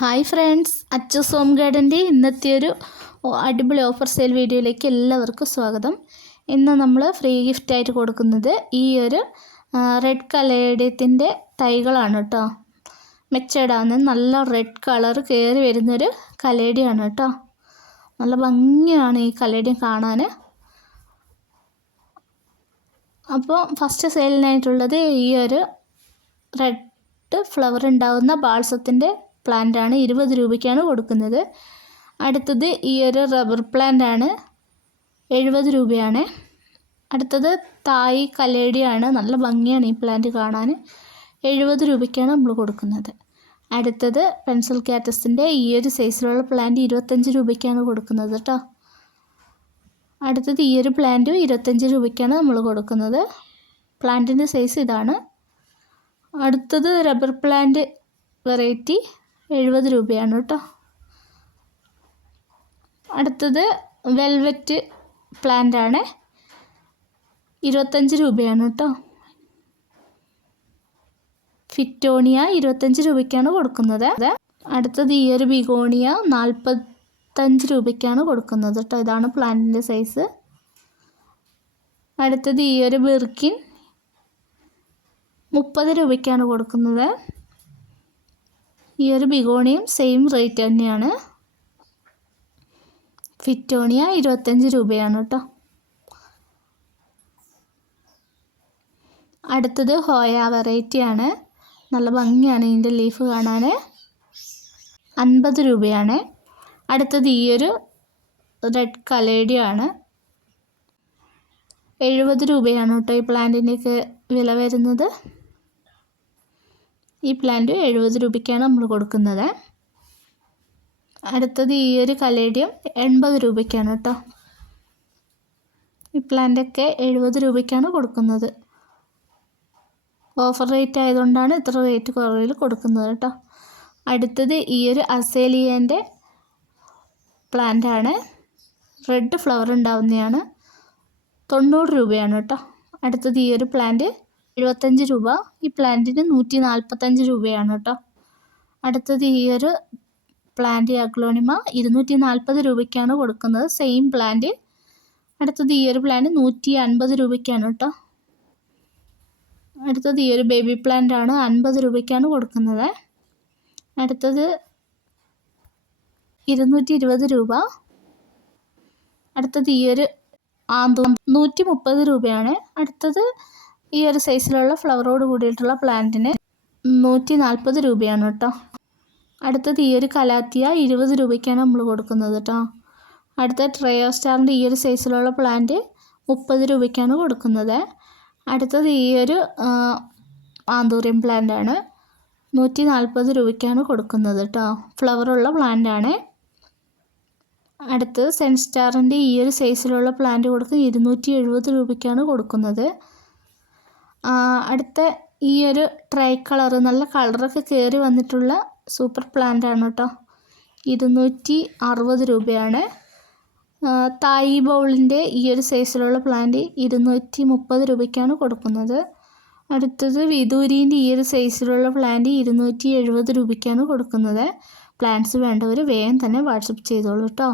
Hi friends, Achus home ഗാർഡൻ്റെ ഇന്നത്തെ ഒരു അടിപൊളി ഓഫർ സെയിൽ വീഡിയോയിലേക്ക് എല്ലാവർക്കും സ്വാഗതം. ഇന്ന് നമ്മൾ ഫ്രീ ഗിഫ്റ്റായിട്ട് കൊടുക്കുന്നത് ഈ ഒരു റെഡ് കലേഡിയത്തിൻ്റെ തൈകളാണ് കേട്ടോ. മെച്ചേർഡാവുന്ന നല്ല റെഡ് കളർ കയറി വരുന്നൊരു കലേഡിയാണ് കേട്ടോ. നല്ല ഭംഗിയാണ് ഈ കലേഡിയം കാണാൻ. അപ്പോൾ ഫസ്റ്റ് സെയിലിനായിട്ടുള്ളത് ഈ ഒരു റെഡ് ഫ്ലവർ ഉണ്ടാകുന്ന ബാൾസത്തിൻ്റെ പ്ലാന്റാണ്. 20 രൂപയ്ക്കാണ് കൊടുക്കുന്നത്. അടുത്തത് ഈ ഒരു റബ്ബർ പ്ലാന്റാണ്, 70 രൂപയാണ്. അടുത്തത് തായ് കലേഡിയാണ്. നല്ല ഭംഗിയാണ് ഈ പ്ലാന്റ് കാണാൻ. 70 രൂപയ്ക്കാണ് നമ്മൾ കൊടുക്കുന്നത്. അടുത്തത് പെൻസിൽ കാറ്റസിൻ്റെ ഈ ഒരു സൈസിലുള്ള പ്ലാന്റ് 25 രൂപയ്ക്കാണ് കൊടുക്കുന്നത് കേട്ടോ. അടുത്തത് ഈ ഒരു പ്ലാന്റും 25 രൂപയ്ക്കാണ് നമ്മൾ കൊടുക്കുന്നത്. പ്ലാന്റിൻ്റെ സൈസ് ഇതാണ്. അടുത്തത് റബ്ബർ പ്ലാന്റ് വെറൈറ്റി 70 രൂപയാണ് കേട്ടോ. അടുത്തത് വെൽവെറ്റ് പ്ലാന്റാണ്, 25 രൂപയാണ് കേട്ടോ. ഫിറ്റോണിയ 25 രൂപയ്ക്കാണ് കൊടുക്കുന്നത്. അടുത്തത് ഈ ഒരു ബിഗോണിയ 45 രൂപയ്ക്കാണ് കൊടുക്കുന്നത് കേട്ടോ. ഇതാണ് പ്ലാന്റിൻ്റെ സൈസ്. അടുത്തത് ഈ ഒരു ബിർക്കിൻ 30 രൂപയ്ക്കാണ് കൊടുക്കുന്നത്. ഈ ഒരു ബിഗോണിയും സെയിം റേറ്റ് തന്നെയാണ്. ഫിറ്റോണിയ 25 രൂപയാണ് കേട്ടോ. അടുത്തത് ഹോയ വെറൈറ്റിയാണ്. നല്ല ഭംഗിയാണ് ഇതിൻ്റെ ലീഫ് കാണാൻ. 50 രൂപയാണ്. അടുത്തത് ഈ ഒരു റെഡ് കലേഡിയാണ്. 70 രൂപയാണ് കേട്ടോ ഈ പ്ലാന്റിൻ്റെയൊക്കെ വില വരുന്നത്. ഈ പ്ലാന്റ് 70 രൂപയ്ക്കാണ് നമ്മൾ കൊടുക്കുന്നത്. അടുത്തത് ഈ ഒരു കലേഡിയം 80 രൂപയ്ക്കാണ് കേട്ടോ. ഈ പ്ലാന്റൊക്കെ 70 രൂപയ്ക്കാണ് കൊടുക്കുന്നത്. ഓഫർ റേറ്റ് ആയതുകൊണ്ടാണ് ഇത്ര റേറ്റ് കുറവിൽ കൊടുക്കുന്നത് കേട്ടോ. അടുത്തത് ഈ ഒരു അസേലിയൻ്റെ പ്ലാന്റാണ്. റെഡ് ഫ്ലവർ ഉണ്ടാവുന്നതാണ്. 90 രൂപയാണ് കേട്ടോ. അടുത്തത് ഈ ഒരു പ്ലാന്റ് 75 രൂപ. ഈ പ്ലാന്റിന് 145 രൂപയാണ് കേട്ടോ. അടുത്തത് ഈ ഒരു പ്ലാന്റ് അഗ്ലോണിമ 240 രൂപയ്ക്കാണ് കൊടുക്കുന്നത്. Same plant. അടുത്തത് ഈ ഒരു പ്ലാന്റ് 150 രൂപയ്ക്കാണ് കേട്ടോ. അടുത്തത് ഈ ഒരു ബേബി പ്ലാന്റ് ആണ്, 50 രൂപയ്ക്കാണ് കൊടുക്കുന്നത്. അടുത്തത് 220 രൂപ. അടുത്തത് ഈ ഒരു 130 രൂപയാണ്. അടുത്തത് ഈ ഒരു സൈസിലുള്ള ഫ്ലവറോട് കൂടിയിട്ടുള്ള പ്ലാന്റിന് 140 രൂപയാണ് കേട്ടോ. അടുത്തത് ഈ ഒരു കലാത്തിയ 20 രൂപയ്ക്കാണ് നമ്മൾ കൊടുക്കുന്നത് കേട്ടോ. അടുത്ത ട്രയോ സ്റ്റാറിൻ്റെ ഈ ഒരു സൈസിലുള്ള പ്ലാന്റ് 30 രൂപയ്ക്കാണ് കൊടുക്കുന്നത്. അടുത്തത് ഈ ഒരു ആന്തൂറിയം പ്ലാന്റാണ്, 140 രൂപയ്ക്കാണ് കൊടുക്കുന്നത് കേട്ടോ. ഫ്ലവറുള്ള പ്ലാന്റാണ്. അടുത്തത് സെൻസ്റ്റാറിൻ്റെ ഈ ഒരു സൈസിലുള്ള പ്ലാന്റ് കൊടുക്കുന്നത് 270 രൂപയ്ക്കാണ് കൊടുക്കുന്നത്. അടുത്ത ഈ ഒരു ട്രൈ കളർ നല്ല കളറൊക്കെ കയറി വന്നിട്ടുള്ള സൂപ്പർ പ്ലാന്റാണ് കേട്ടോ. 260 രൂപയാണ്. തായ് ബൗളിൻ്റെ ഈ ഒരു സൈസിലുള്ള പ്ലാന്റ് 230 രൂപയ്ക്കാണ് കൊടുക്കുന്നത്. അടുത്തത് വിദൂരീൻ്റെ ഈ ഒരു സൈസിലുള്ള പ്ലാന്റ് 270 രൂപയ്ക്കാണ് കൊടുക്കുന്നത്. പ്ലാന്റ്സ് വേണ്ടവർ വേഗം തന്നെ വാട്സപ്പ് ചെയ്തോളൂ കേട്ടോ.